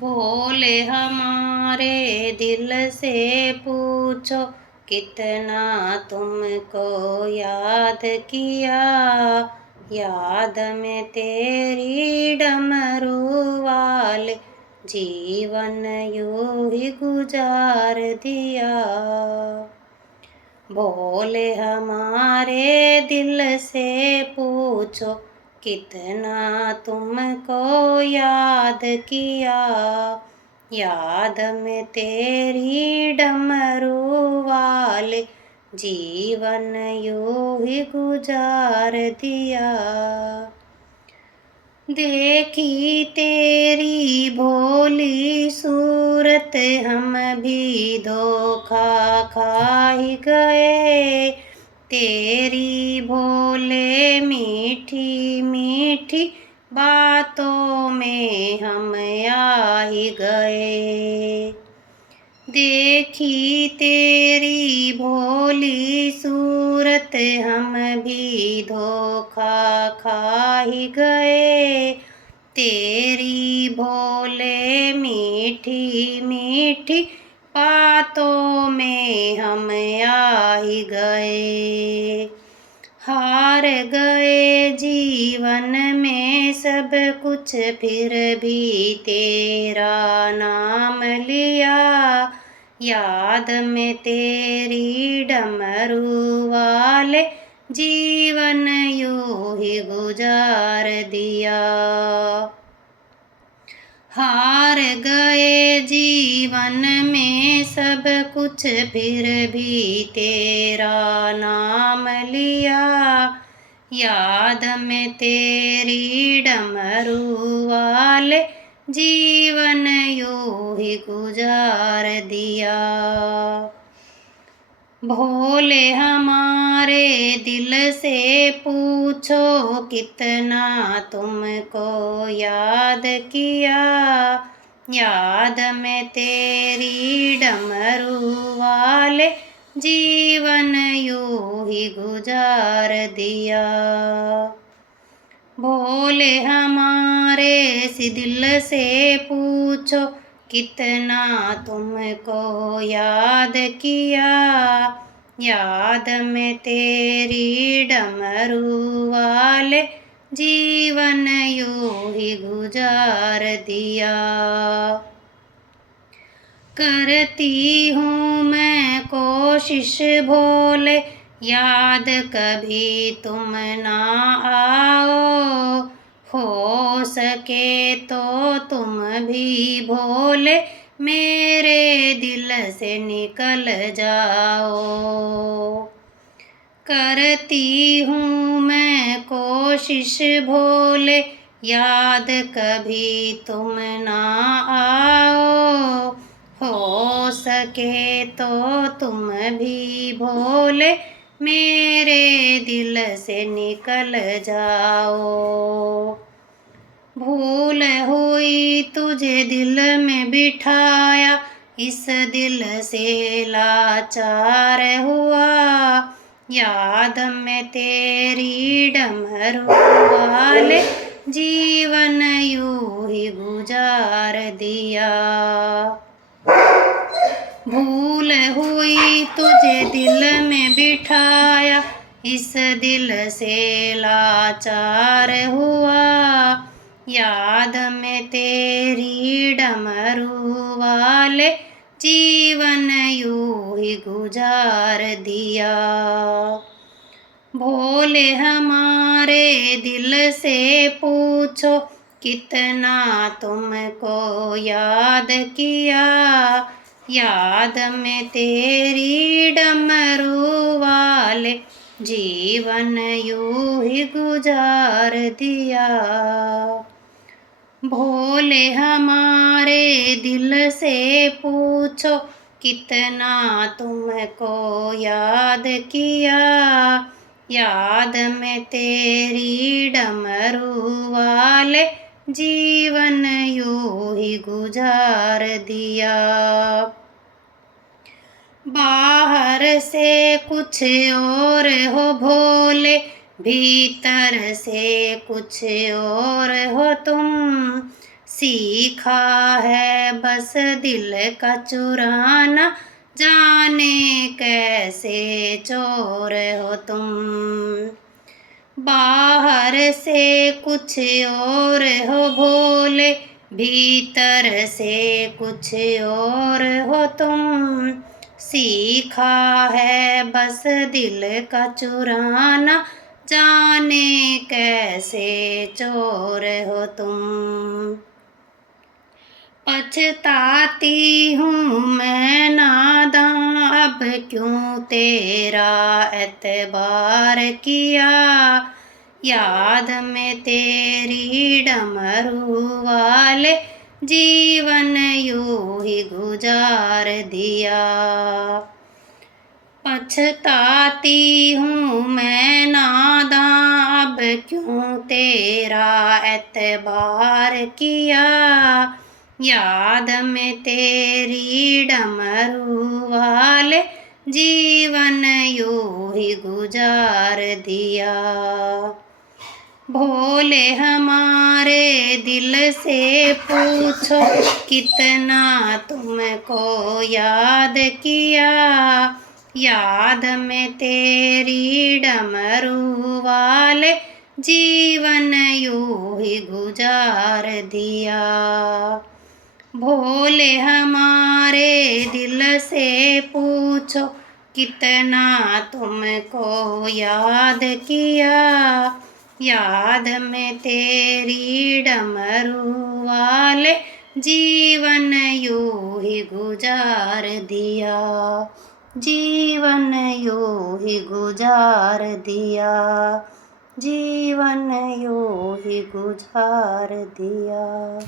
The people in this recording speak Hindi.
भोले हमारे दिल से पूछो, कितना तुमको याद किया। याद में तेरी डमरू वाले जीवन यूं ही गुजार दिया। भोले हमारे दिल से पूछो, कितना तुमको याद किया। याद में तेरी डमरू वाले जीवन यूं ही गुजार दिया। देखी तेरी भोली सूरत हम भी धोखा खा ही गए। तेरी भोले मीठी मीठी बातों में हम आ ही गए। देखी तेरी भोली सूरत हम भी धोखा खा ही गए। तेरी भोले मीठी मीठी बातों में हम आ ही गए। हार गए जीवन में सब कुछ, फिर भी तेरा नाम लिया। याद में तेरी डमरू वाले जीवन यूं ही गुजार दिया। हार गए जीवन में सब कुछ, फिर भी तेरा नाम लिया। याद में तेरी डमरू वाले जीवन यूं ही गुजार दिया। भोले हमारे दिल से पूछो, कितना तुमको याद किया। याद में तेरी डमरू वाले जीवन यूं ही गुजार दिया। भोले हमारे दिल से पूछो, कितना तुमको याद किया। याद में तेरी डमरू वाले जीवन यूं ही गुजार दिया। करती हूँ मैं कोशिश भोले, याद कभी तुम ना आओ। हो सके तो तुम भी भोले मेरे दिल से निकल जाओ। करती हूँ मैं कोशिश भोले, याद कभी तुम ना आओ। हो सके तो तुम भी भोले मेरे दिल से निकल जाओ। भूल हुई तुझे दिल में बिठाया, इस दिल से लाचार हुआ। याद में तेरी डमरू वाले जीवन यूं ही गुजार दिया। भूल हुई तुझे दिल में बिठाया, इस दिल से लाचार हुआ। याद में तेरी डमरू वाले जीवन यूं ही गुजार दिया। भोले हमारे दिल से पूछो, कितना तुमको याद किया। याद में तेरी डमरू वाले जीवन यूं ही गुजार दिया। भोले हमारे दिल से पूछो, कितना तुमको याद किया। याद में तेरी डमरू वाले जीवन यूं ही गुजार दिया। बाहर से कुछ और हो भोले, भीतर से कुछ और हो तुम। सीखा है बस दिल का चुराना, जाने कैसे चोर हो तुम। बाहर से कुछ और हो भोले, भीतर से कुछ और हो तुम। सीखा है बस दिल का चुराना, जाने कैसे चोर हो तुम। पछताती हूँ मैं नादां, अब क्यों तेरा एतबार किया। याद में तेरी डमरू वाले, जीवन यूं ही गुजार दिया। पछताती हूँ मैं नादां, अब क्यों तेरा एतबार किया। याद में तेरी डमरू वाले, जीवन यूं ही गुजार दिया। भोले हमारे दिल से पूछो, कितना तुमको याद किया। याद में तेरी डमरू वाले, जीवन यूं ही गुजार दिया। भोले हमारे दिल से पूछो, कितना तुमको याद किया। याद में तेरी डमरू वाले, जीवन यूं ही गुजार दिया। जीवन यूं ही गुजार दिया। जीवन यूं ही गुजार दिया।